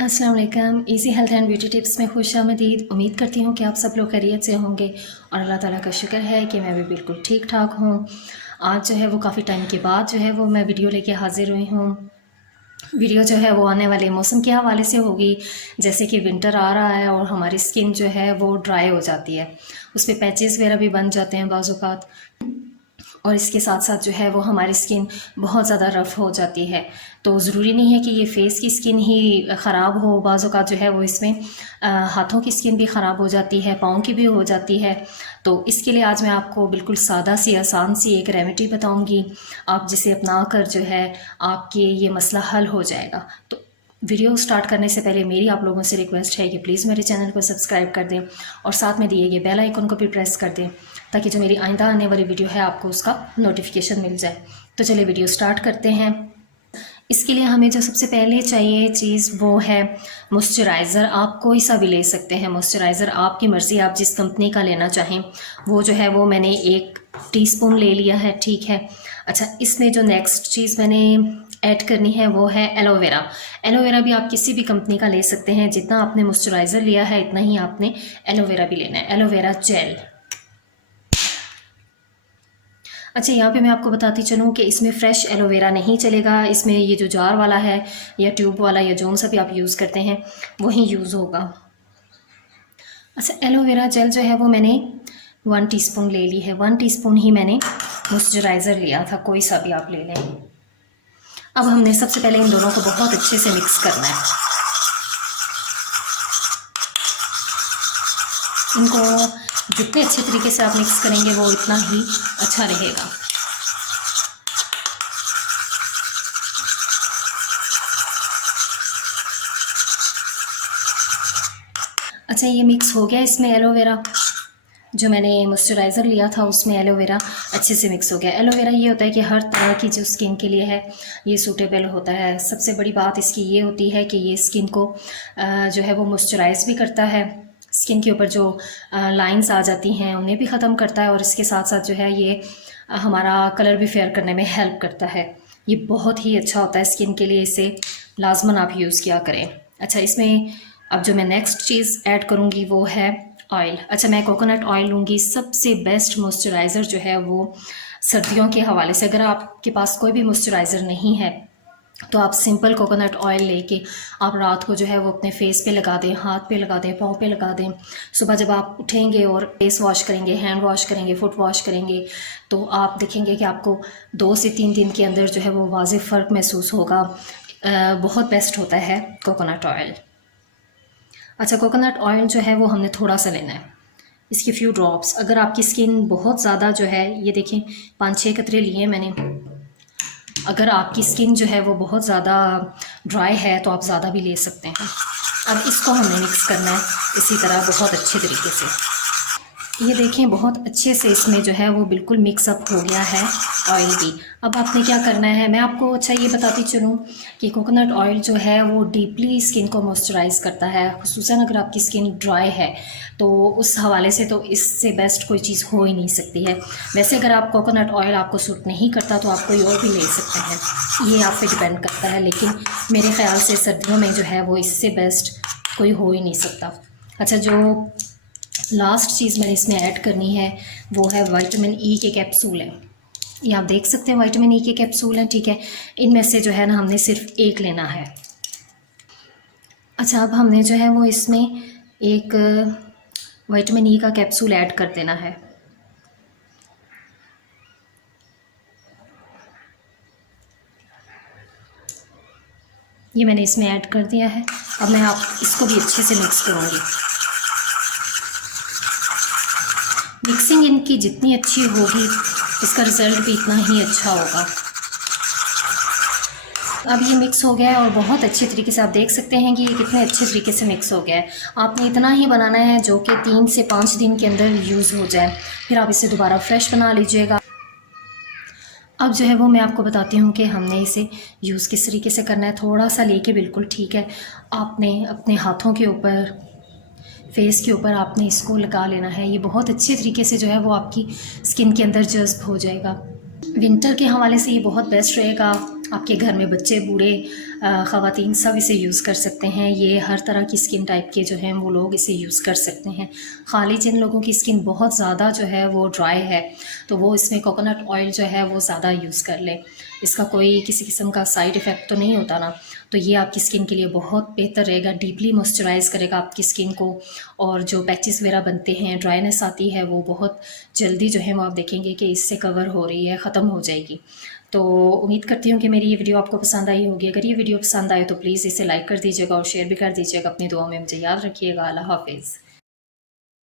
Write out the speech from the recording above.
अस्सलाम वालेकुम। Easy health and beauty tips में खुशामदीद। उम्मीद करती हूँ कि आप सब लोग खैरियत से होंगे और अल्लाह ताला का शुक्र है कि मैं भी बिल्कुल ठीक ठाक हूँ। आज जो है वो काफ़ी टाइम के बाद जो है वो मैं वीडियो लेके हाज़िर हुई हूँ। वीडियो जो है वो आने वाले मौसम के हवाले से होगी। जैसे कि विंटर आ रहा है और हमारी स्किन जो है वो ड्राई हो जाती है, उस पर पैचेस वगैरह भी बन जाते हैं बाज़ औक़ात, और इसके साथ साथ जो है वो हमारी स्किन बहुत ज़्यादा रफ़ हो जाती है। तो ज़रूरी नहीं है कि ये फ़ेस की स्किन ही ख़राब हो, बाज़ औक़ात जो है वो इसमें हाथों की स्किन भी ख़राब हो जाती है, पाँव की भी हो जाती है। तो इसके लिए आज मैं आपको बिल्कुल सादा सी आसान सी एक रेमेडी बताऊंगी, आप जिसे अपना कर जो है आपके ये मसला हल हो जाएगा। तो वीडियो स्टार्ट करने से पहले मेरी आप लोगों से रिक्वेस्ट है कि प्लीज़ मेरे चैनल को सब्सक्राइब कर दें और साथ में दिए गए बेल आइकन को भी प्रेस कर दें, ताकि जो मेरी आइंदा आने वाली वीडियो है आपको उसका नोटिफिकेशन मिल जाए। तो चलिए वीडियो स्टार्ट करते हैं। इसके लिए हमें जो सबसे पहले चाहिए चीज़ वो है मॉइस्चराइज़र। आप कोई सा भी ले सकते हैं मॉइस्चराइज़र, आपकी मर्ज़ी, आप जिस कंपनी का लेना चाहें वो जो है वो मैंने 1 टीस्पून ले लिया है, ठीक है। अच्छा, इसमें जो नेक्स्ट चीज़ मैंने ऐड करनी है वो है एलोवेरा। एलोवेरा भी आप किसी भी कंपनी का ले सकते हैं, जितना आपने मॉइस्चराइज़र लिया है इतना ही आपने एलोवेरा भी लेना है, एलोवेरा जेल। अच्छा, यहाँ पे मैं आपको बताती चलूँ कि इसमें फ़्रेश एलोवेरा नहीं चलेगा, इसमें ये जो जार वाला है या ट्यूब वाला या जोन सा भी आप यूज़ करते हैं वही यूज़ होगा। अच्छा, एलोवेरा जेल जो है वो मैंने 1 टीस्पून ले ली है। 1 टीस्पून ही मैंने मॉइस्चराइज़र लिया था, कोई सा भी आप ले लें। अब हमने सबसे पहले इन दोनों को बहुत अच्छे से मिक्स करना है। इनको जितने अच्छे तरीके से आप मिक्स करेंगे वो इतना ही अच्छा रहेगा। अच्छा, ये मिक्स हो गया, इसमें एलोवेरा जो मैंने मॉइस्चराइज़र लिया था उसमें एलोवेरा अच्छे से मिक्स हो गया। एलोवेरा ये होता है कि हर तरह की जो स्किन के लिए है ये सूटेबल होता है। सबसे बड़ी बात इसकी ये होती है कि ये स्किन को जो है वो मॉइस्चराइज़ भी करता है, स्किन के ऊपर जो लाइंस आ जाती हैं उन्हें भी ख़त्म करता है, और इसके साथ साथ जो है ये हमारा कलर भी फेयर करने में हेल्प करता है। ये बहुत ही अच्छा होता है स्किन के लिए, इसे लाजमन आप यूज़ किया करें। अच्छा, इसमें अब जो मैं नेक्स्ट चीज़ ऐड करूँगी वो है ऑयल। अच्छा, मैं कोकोनट ऑयल लूँगी। सबसे बेस्ट मॉइस्चराइज़र जो है वो सर्दियों के हवाले से, अगर आपके पास कोई भी मॉइस्चराइज़र नहीं है तो आप सिंपल कोकोनट ऑयल लेके आप रात को जो है वो अपने फेस पे लगा दें, हाथ पे लगा दें, पाँव पे लगा दें। सुबह जब आप उठेंगे और फेस वॉश करेंगे, हैंड वॉश करेंगे, फुट वॉश करेंगे, तो आप देखेंगे कि आपको 2 से 3 दिन के अंदर जो है वो वाज़िह फ़र्क महसूस होगा। बहुत बेस्ट होता है कोकोनट ऑयल। अच्छा, कोकोनट ऑयल जो है वो हमने थोड़ा सा लेना है, इसके फ्यू ड्रॉप्स। अगर आपकी स्किन बहुत ज़्यादा जो है, ये देखें 5-6 कतरे लिए मैंने। अगर आपकी स्किन जो है वो बहुत ज़्यादा ड्राई है तो आप ज़्यादा भी ले सकते हैं। अब इसको हमने मिक्स करना है इसी तरह बहुत अच्छे तरीके से। ये देखें बहुत अच्छे से इसमें जो है वो बिल्कुल मिक्सअप हो गया है ऑयल भी। अब आपने क्या करना है, मैं आपको अच्छा ये बताती चलूँ कि कोकोनट ऑयल जो है वो डीपली स्किन को मॉइस्चराइज़ करता है, खुसूसन अगर आपकी स्किन ड्राई है तो उस हवाले से तो इससे बेस्ट कोई चीज़ हो ही नहीं सकती है। वैसे अगर आप कोकोनट ऑयल आपको सूट नहीं करता तो आप कोई और भी ले सकते हैं, ये आप पे डिपेंड करता है, लेकिन मेरे ख़्याल से सर्दियों में जो है वो इससे बेस्ट कोई हो ही नहीं सकता। अच्छा, जो लास्ट चीज़ मैंने इसमें ऐड करनी है वो है विटामिन ई के कैप्सूल हैं। ये आप देख सकते हैं विटामिन ई के कैप्सूल हैं, ठीक है। इनमें से जो है ना हमने सिर्फ एक लेना है। अच्छा, अब हमने जो है वो इसमें एक विटामिन ई का कैप्सूल ऐड कर देना है। ये मैंने इसमें ऐड कर दिया है। अब मैं आप इसको भी अच्छे से मिक्स करूँगी। मिक्सिंग इनकी जितनी अच्छी होगी इसका रिज़ल्ट भी इतना ही अच्छा होगा। अब ये मिक्स हो गया है और बहुत अच्छे तरीके से आप देख सकते हैं कि ये कितने अच्छे तरीके से मिक्स हो गया है। आपने इतना ही बनाना है जो कि 3 से 5 दिन के अंदर यूज़ हो जाए, फिर आप इसे दोबारा फ्रेश बना लीजिएगा। अब जो है वो मैं आपको बताती हूँ कि हमने इसे यूज़ किस तरीके से करना है। थोड़ा सा लेके बिल्कुल, ठीक है, आपने अपने हाथों के ऊपर, फेस के ऊपर आपने इसको लगा लेना है। ये बहुत अच्छे तरीके से जो है वो आपकी स्किन के अंदर जज़्ब हो जाएगा। विंटर के हवाले से ये बहुत बेस्ट रहेगा। आपके घर में बच्चे बूढ़े ख़वातीन सब इसे यूज़ कर सकते हैं। ये हर तरह की स्किन टाइप के जो हैं वो लोग इसे यूज़ कर सकते हैं। खाली जिन लोगों की स्किन बहुत ज़्यादा जो है वो ड्राई है तो वो इसमें कोकोनट ऑयल जो है वो ज़्यादा यूज़ कर लें। इसका कोई किसी किस्म का साइड इफ़ेक्ट तो नहीं होता ना, तो ये आपकी स्किन के लिए बहुत बेहतर रहेगा, डीपली मॉइस्चराइज़ करेगा आपकी स्किन को। और जो पैचेस वगैरह बनते हैं, ड्राइनेस आती है, वो बहुत जल्दी जो है वो आप देखेंगे कि इससे कवर हो रही है, ख़त्म हो जाएगी। तो उम्मीद करती हूँ कि मेरी ये वीडियो आपको पसंद आई होगी। अगर ये वीडियो पसंद आए तो प्लीज़ इसे लाइक कर दीजिएगा और शेयर भी कर दीजिएगा। अपनी दुआ में मुझे याद रखिएगा। अल्लाह हाफ़िज़।